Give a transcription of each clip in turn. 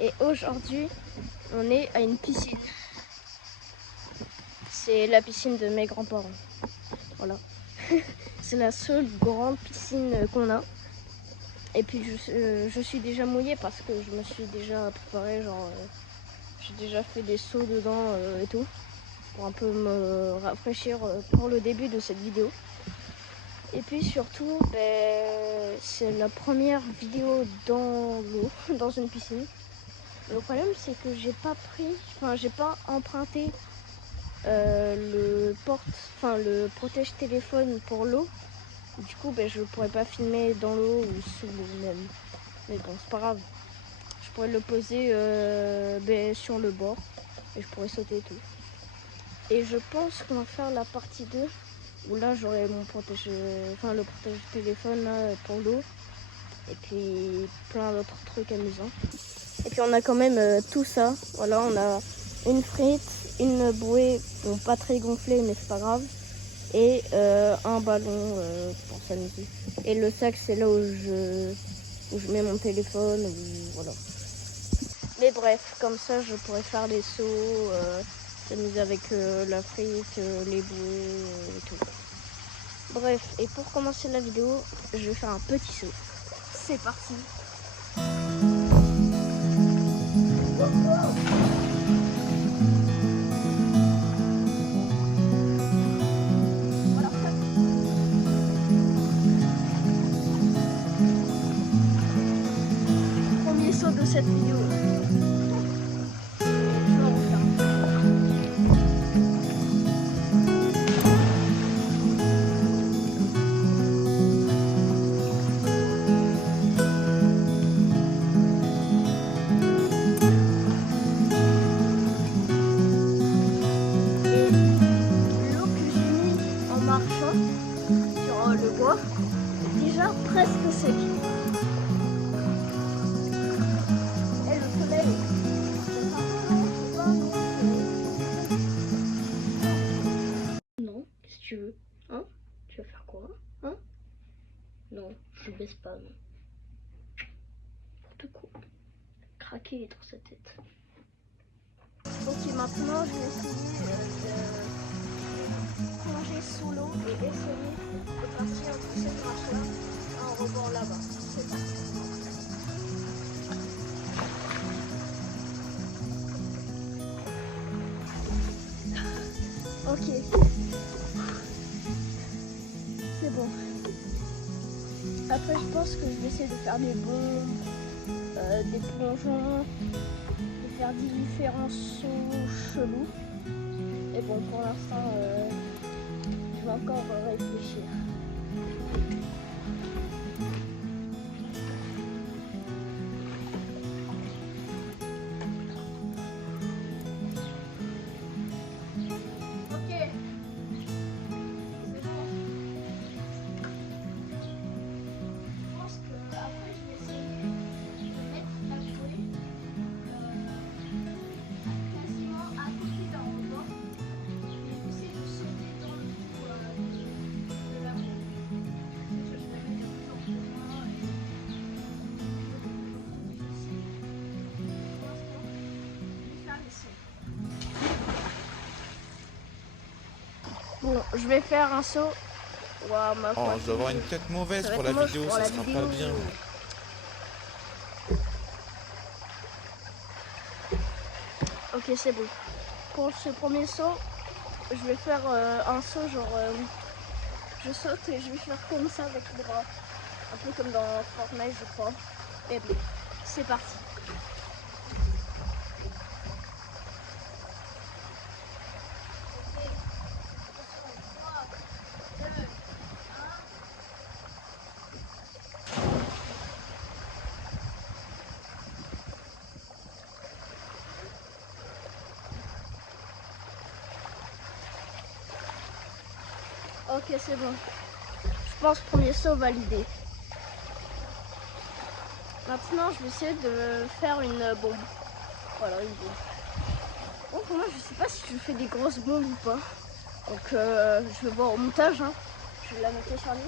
Et aujourd'hui, on est à une piscine. C'est la piscine de mes grands-parents. Voilà. C'est la seule grande piscine qu'on a. Et puis je suis déjà mouillée parce que je me suis déjà préparée, genre j'ai déjà fait des sauts dedans et tout. Pour un peu me rafraîchir pour le début de cette vidéo. Et puis surtout, c'est la première vidéo dans l'eau, dans une piscine. Le problème c'est que j'ai pas emprunté le protège téléphone pour l'eau. Du coup je pourrais pas filmer dans l'eau ou sous l'eau même. Mais bon, c'est pas grave. Je pourrais le poser sur le bord et je pourrais sauter et tout. Et je pense qu'on va faire la partie 2 où là j'aurai le protège téléphone là, pour l'eau. Et puis plein d'autres trucs amusants. Et puis on a quand même tout ça. Voilà, on a une frite, une bouée, bon pas très gonflée mais c'est pas grave. Et un ballon pour s'amuser. Et le sac c'est là où je mets mon téléphone. Voilà. Mais bref, comme ça je pourrais faire des sauts, s'amuser avec la frite, les bouées et tout. Bref, et pour commencer la vidéo, je vais faire un petit saut. C'est parti. Premier saut de cette vidéo. Sur le bois, déjà presque sec. Et le soleil, non, qu'est-ce que tu veux? Hein? Tu vas faire quoi? Hein? Non, je baisse pas, non. N'importe quoi. Craquer dans sa tête. Ok, maintenant je vais essayer de plonger sous l'eau et essayer de partir de cette marche-là à un rebord là-bas. C'est parti. Ok. C'est bon. Après, je pense que je vais essayer de faire des bombes, des plongeons, de faire différents sauts chelous. Et bon, pour l'instant, je vais encore réfléchir. Ok. C'est bon. Je pense que après, je vais essayer de mettre la bouée quasiment à côté d'un rebord et essayer de sauter dans le trou de la bouée. Je vais la mettre plus en commun et pour l'instant, je vais faire l'essai. Bon, je vais faire un saut. Wow, ma Oh, je dois avoir une tête mauvaise pour la vidéo, ça sera pas bien. Ok, c'est bon. Pour ce premier saut, je vais faire un saut genre je saute et je vais faire comme ça avec les bras. Un peu comme dans Fortnite, je crois. Et bon, c'est parti. Ok, c'est bon. Je pense premier saut validé. Maintenant, je vais essayer de faire une bombe. Voilà, une bombe. Bon, pour moi, je sais pas si je fais des grosses bombes ou pas. Donc, je vais voir au montage. Hein. Je vais la monter sur 10.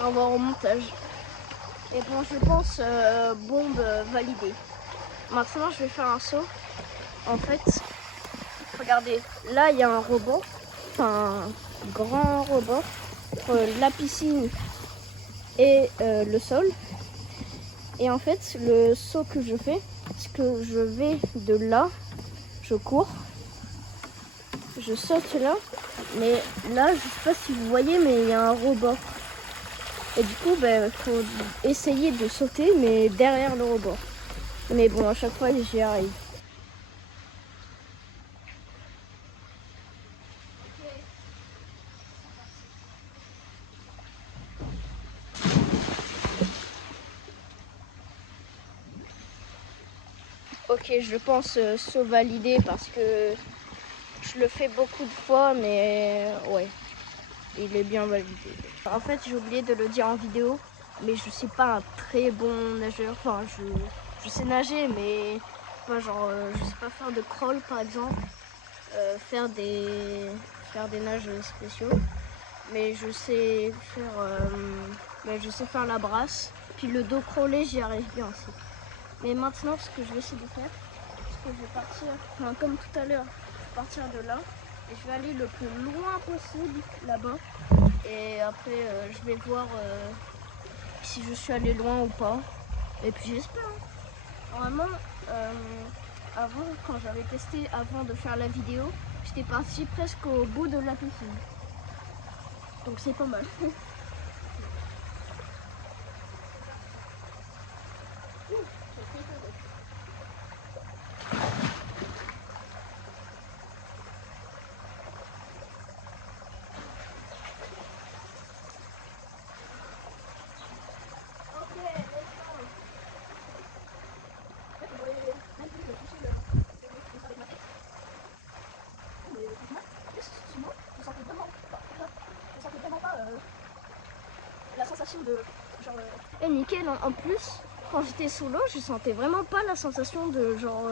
à voir au montage. Et bon, je pense bombe validée. Maintenant, je vais faire un saut. En fait, regardez, là il y a un rebord, enfin un grand rebord entre la piscine et le sol. Et en fait, le saut que je fais, c'est que je vais de là, je cours, je saute là, mais là, je sais pas si vous voyez, mais il y a un rebord. Et du coup, il faut essayer de sauter, mais derrière le rebord. Mais bon, à chaque fois, j'y arrive. Ok, je pense saut validé parce que je le fais beaucoup de fois, mais ouais, il est bien validé. En fait, j'ai oublié de le dire en vidéo, mais je suis pas un très bon nageur. Enfin, je sais nager, mais pas genre, je sais pas faire de crawl par exemple, faire des nages spéciaux. Mais je sais faire la brasse. Puis le dos crawlé, j'y arrive bien aussi. Mais maintenant, ce que je vais essayer de faire, c'est que je vais partir, enfin, comme tout à l'heure, partir de là. Et je vais aller le plus loin possible là-bas. Et après, je vais voir si je suis allé loin ou pas. Et puis j'espère. Normalement, avant, quand j'avais testé avant de faire la vidéo, j'étais partie presque au bout de la piscine. Donc c'est pas mal. La sensation de genre et nickel en plus quand j'étais sous l'eau je sentais vraiment pas la sensation de genre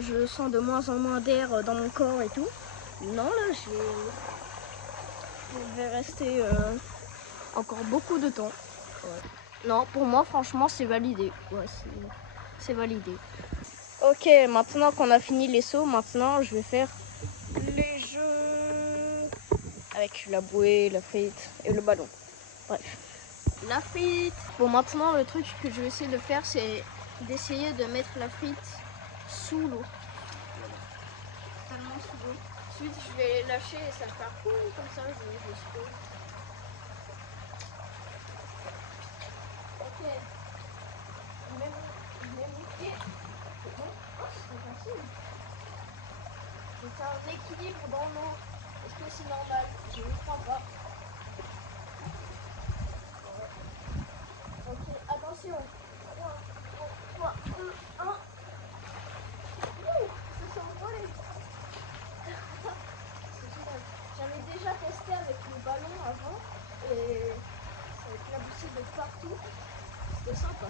je sens de moins en moins d'air dans mon corps et tout. Non là je vais rester encore beaucoup de temps. Ouais. Non pour moi franchement c'est validé. Ouais c'est validé. Ok, maintenant qu'on a fini les sauts, maintenant je vais faire les jeux avec la bouée, la frite et le ballon. Bref, la frite. Bon, maintenant le truc que je vais essayer de faire, c'est d'essayer de mettre la frite sous l'eau. Totalement sous l'eau. Ensuite, je vais lâcher et ça va faire comme ça, je suppose. Ok. Je mets mon pied. C'est bon. Oh, c'est facile. Je fais un équilibre dans l'eau. Est-ce que c'est normal? Je ne crois pas. Ok, attention. 3, 3, 2, 1. Ça s'est envolé. J'en ai déjà testé avec le ballon avant et ça éclaboussait de partout. C'était sympa.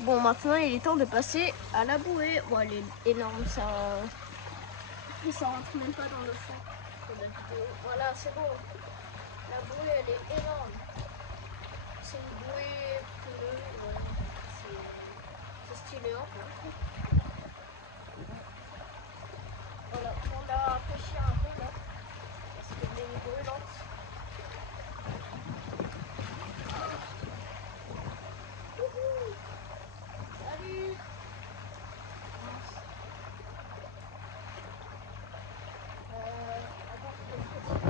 Bon, maintenant il est temps de passer à la bouée. Bon, elle est énorme, ça rentre même pas dans le fond de la vidéo. Voilà, c'est bon. La bouée, elle est énorme. C'est une bouée bleue, ouais. C'est stylé, hein. Voilà, on l'a rafraîchi un peu là, parce qu'elle est brûlante. Wouhou! Salut! Attends, je vais le faire.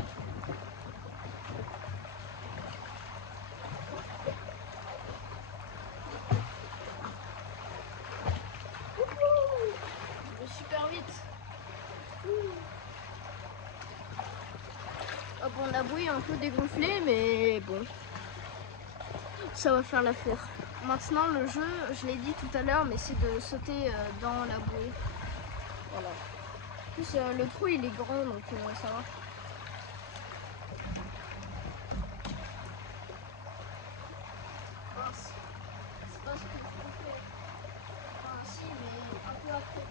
Wouhou! Je vais super vite. Ah bon, la bouée est un peu dégonflée, mais bon, ça va faire l'affaire. Maintenant, le jeu, je l'ai dit tout à l'heure, mais c'est de sauter dans la bouée. Voilà. En plus, le trou, il est grand, donc ça va. Mince. C'est pas ce que je fais. Enfin, si, mais un peu après.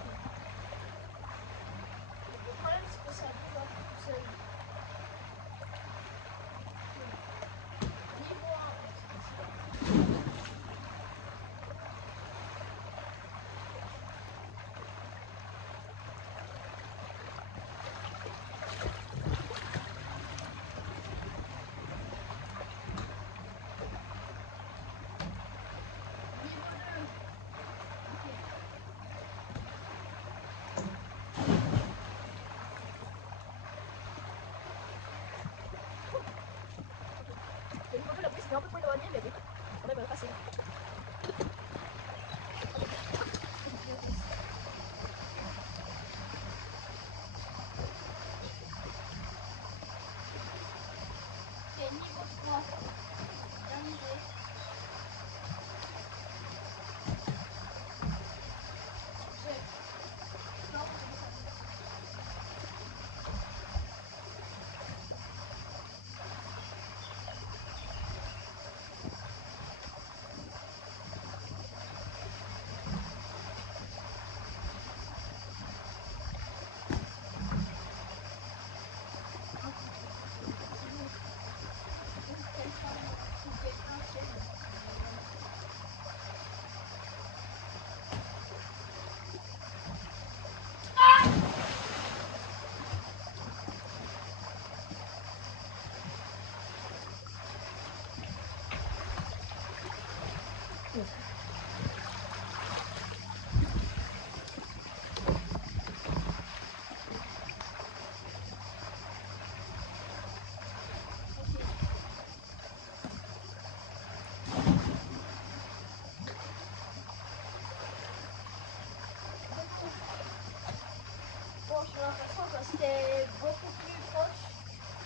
l'impression que c'était beaucoup plus proche,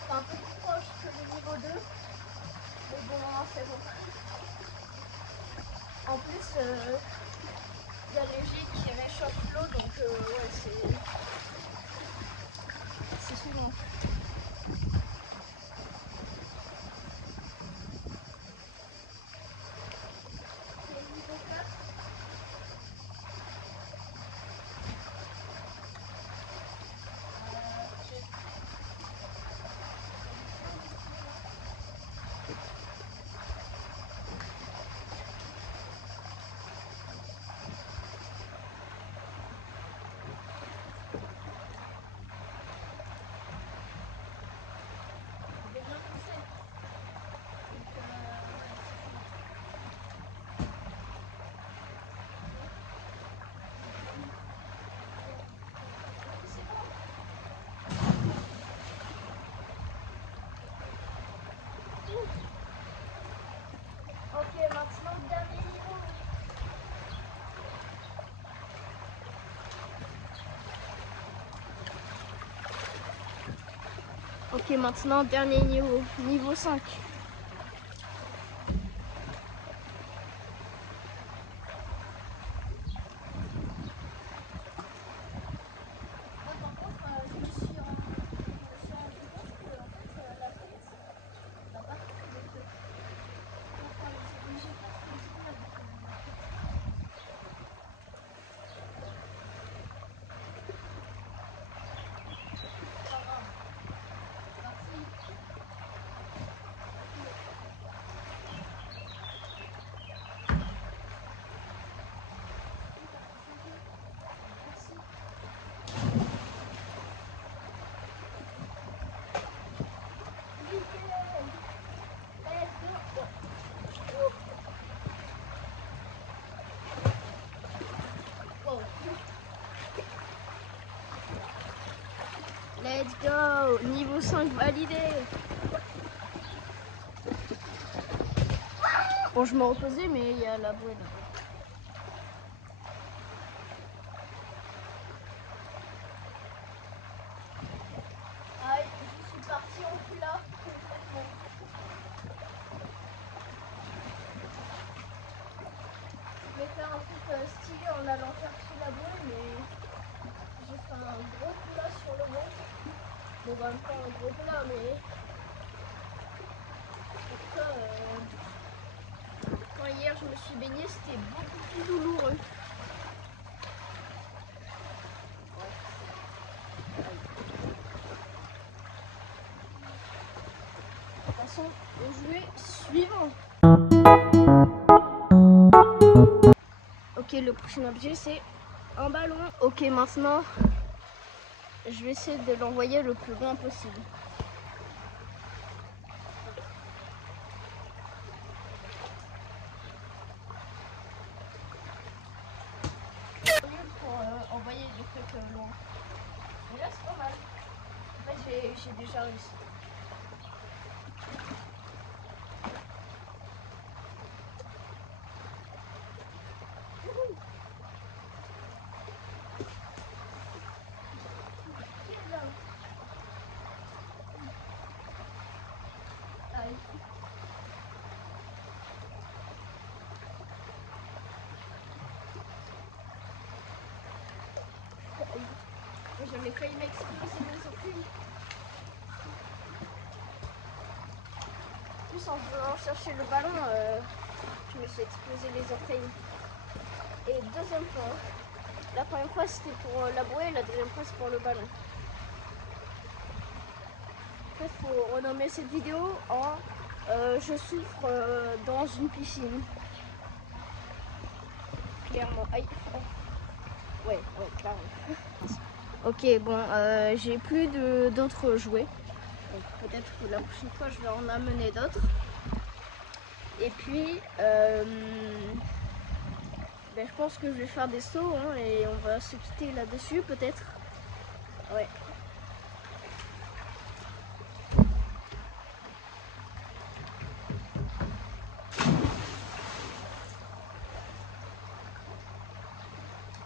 enfin, un peu plus proche que le niveau 2. Mais bon, c'est bon. En plus, il y a les jets qui réchauffent l'eau, donc ouais, c'est souvent. C'est niveau 4. Ok, maintenant dernier niveau. Ok, maintenant dernier niveau, niveau 5. Let's go! Niveau 5 validé! Bon, je me reposais, mais il y a la bouée là. Aïe, je suis partie en foulard complètement. Je vais faire un truc stylé en allant chercher la bouée, mais j'ai fait un gros plat sur le ventre. Bon, bah, pas un gros plat, mais en tout cas, quand hier je me suis baignée, c'était beaucoup plus douloureux. Passons au jouet suivant. Ok, le prochain objet c'est un ballon. Ok, maintenant je vais essayer de l'envoyer le plus loin possible. Pour envoyer des trucs loin. Mais là c'est pas mal. En fait j'ai déjà réussi. J'avais failli m'exploser les orteils. En plus, en voulant chercher le ballon, je me suis explosé les orteils. Et deuxième fois, la première fois c'était pour la bouée, la deuxième fois c'est pour le ballon. En fait, il faut renommer cette vidéo en je souffre dans une piscine. Clairement. Aïe. Ouais, clairement. Ok, bon, j'ai plus d'autres jouets. Donc peut-être que la prochaine fois je vais en amener d'autres. Et puis, ben, je pense que je vais faire des sauts hein, et on va se quitter là-dessus peut-être. Ouais.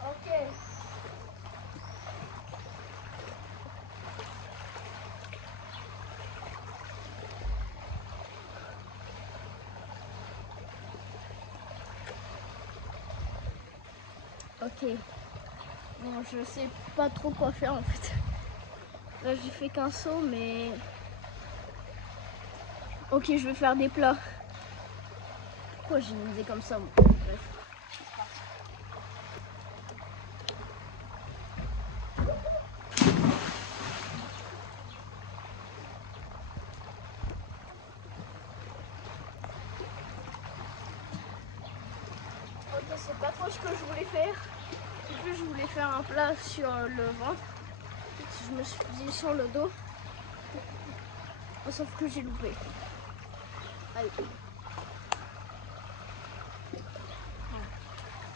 Ok. Ok. Bon, je sais pas trop quoi faire en fait. Là j'ai fait qu'un saut mais... Ok, je vais faire des plats. Pourquoi j'ai une idée comme ça moi? Bref. Ok, c'est pas trop ce que je voulais faire. En plus, je voulais faire un plat sur le ventre. Je me suis dit sur le dos. Sauf que j'ai loupé. Allez.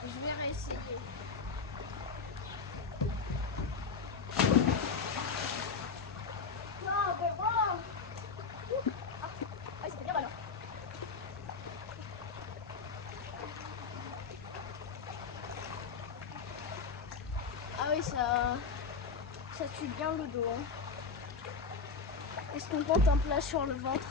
Je vais réessayer. Non, mais wow. Ah, c'était bien malin. Ah oui, ça tue bien le dos. Hein. Est-ce qu'on tente un plat sur le ventre?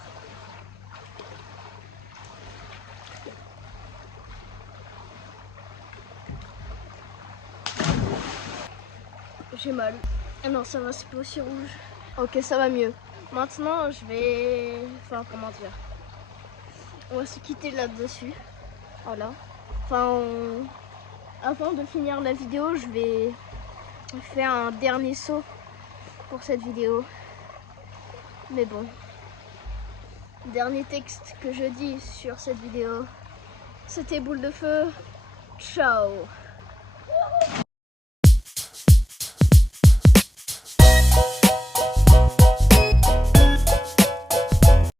J'ai mal. Ah non, ça va, c'est pas aussi rouge. Ok, ça va mieux. Maintenant, je vais... Enfin, comment dire? On va se quitter là-dessus. Voilà. Enfin, avant de finir la vidéo, je vais faire un dernier saut pour cette vidéo. Mais bon. Dernier texte que je dis sur cette vidéo. C'était Boule de Feu. Ciao.